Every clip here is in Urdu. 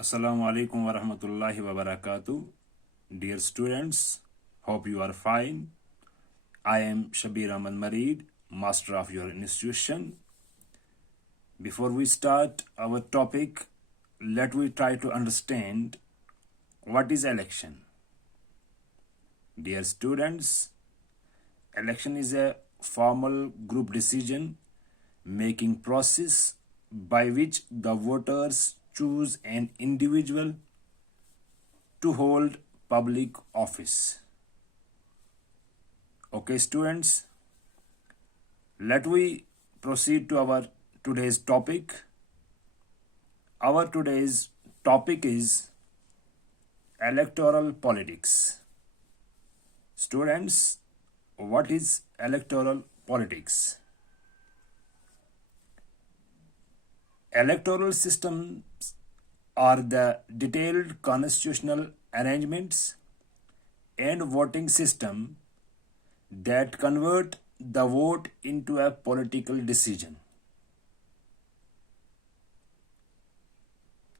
Assalamu alaikum wa rahmatullahi wa barakatuh. Dear students, hope you are fine. I am Shabir Ahmad Mareed, master of your institution. Before we start our topic, let we try to understand what is election. Dear students, election is a formal group decision making process by which the voters choose an individual to hold public office. Okay, students, let we proceed to our today's topic. Our today's topic is electoral politics. Students, what is electoral politics? Electoral systems are the detailed constitutional arrangements and voting system that convert the vote into a political decision.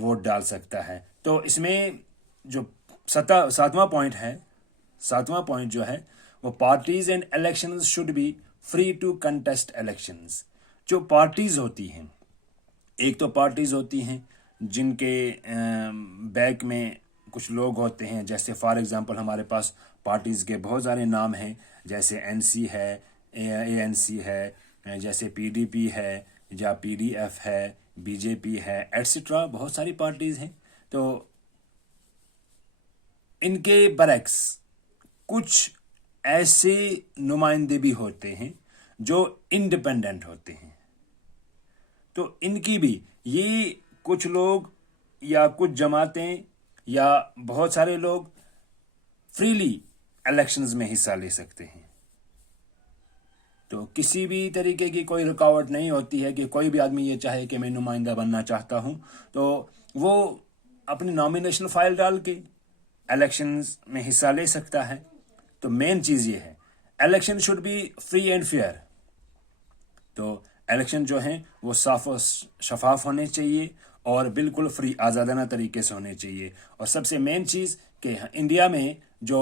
Vote ڈال سکتا ہے. تو اس میں جو ساتواں پوائنٹ جو ہے وہ parties and elections should be free to contest elections. جو پارٹیز ہوتی ہیں، ایک تو پارٹیز ہوتی ہیں جن کے بیک میں کچھ لوگ ہوتے ہیں، جیسے فار ایگزامپل ہمارے پاس پارٹیز کے بہت سارے نام ہیں، جیسے این سی ہے، اے این سی ہے، جیسے پی ڈی پی ہے یا پی ڈی ایف ہے، بی جے پی ہے، ایٹسٹرا، بہت ساری پارٹیز ہیں. تو ان کے برعکس کچھ ایسے نمائندے بھی ہوتے ہیں جو انڈیپینڈنٹ ہوتے ہیں. تو ان کی بھی یہ کچھ لوگ یا کچھ جماعتیں یا بہت سارے لوگ فریلی الیکشنز میں حصہ لے سکتے ہیں. تو کسی بھی طریقے کی کوئی رکاوٹ نہیں ہوتی ہے کہ کوئی بھی آدمی یہ چاہے کہ میں نمائندہ بننا چاہتا ہوں تو وہ اپنی نامینیشن فائل ڈال کے الیکشنز میں حصہ لے سکتا ہے. تو مین چیز یہ ہے election should be free and fair. تو الیکشن جو ہیں وہ صاف و شفاف ہونے چاہیے اور بالکل فری آزادانہ طریقے سے ہونے چاہیے. اور سب سے مین چیز کہ انڈیا میں جو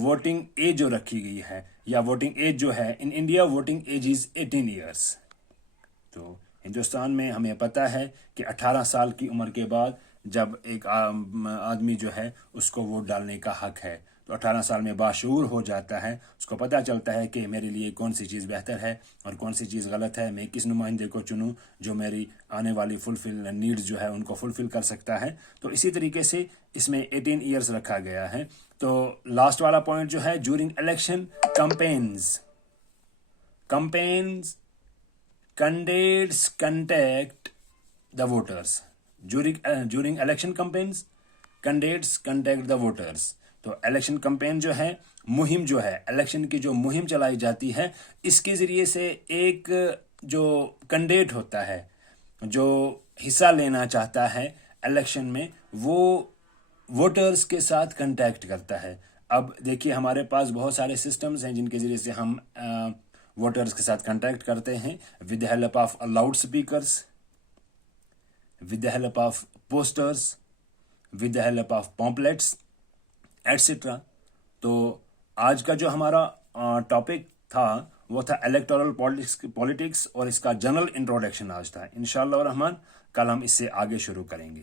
ووٹنگ ایج جو رکھی گئی ہے یا ووٹنگ ایج جو ہے، in India voting age is 18 years. تو ہندوستان میں ہمیں پتہ ہے کہ 18 سال کی عمر کے بعد جب ایک آدمی جو ہے اس کو ووٹ ڈالنے کا حق ہے، تو 18 سال میں باشعور ہو جاتا ہے، اس کو پتہ چلتا ہے کہ میرے لیے کون سی چیز بہتر ہے اور کون سی چیز غلط ہے، میں کس نمائندے کو چنوں جو میری آنے والی نیڈز جو ہے ان کو فلفل کر سکتا ہے. تو اسی طریقے سے اس میں 18 ایئرس رکھا گیا ہے. تو لاسٹ والا پوائنٹ جو ہے during election campaigns candidates contact the voters. During election campaigns, candidates contact the voters. تو الیکشن کمپین جو ہے، مہم جو ہے، الیکشن کی جو مہم چلائی جاتی ہے، اس کے ذریعے سے ایک جو کینڈیڈیٹ ہوتا ہے جو حصہ لینا چاہتا ہے الیکشن میں، وہ ووٹرز کے ساتھ کنٹیکٹ کرتا ہے. اب دیکھیے ہمارے پاس بہت سارے سسٹمز ہیں جن کے ذریعے سے ہم ووٹرز کے ساتھ کنٹیکٹ کرتے ہیں، with the help of loud speakers, with the help of posters, with the help of pamphlets etcetera. تو آج کا جو ہمارا ٹاپک تھا وہ تھا الیکٹورل پالیٹکس اور اس کا جنرل انٹروڈکشن آج تھا. انشاءاللہ الرحمن کل ہم اس سے آگے شروع کریں گے.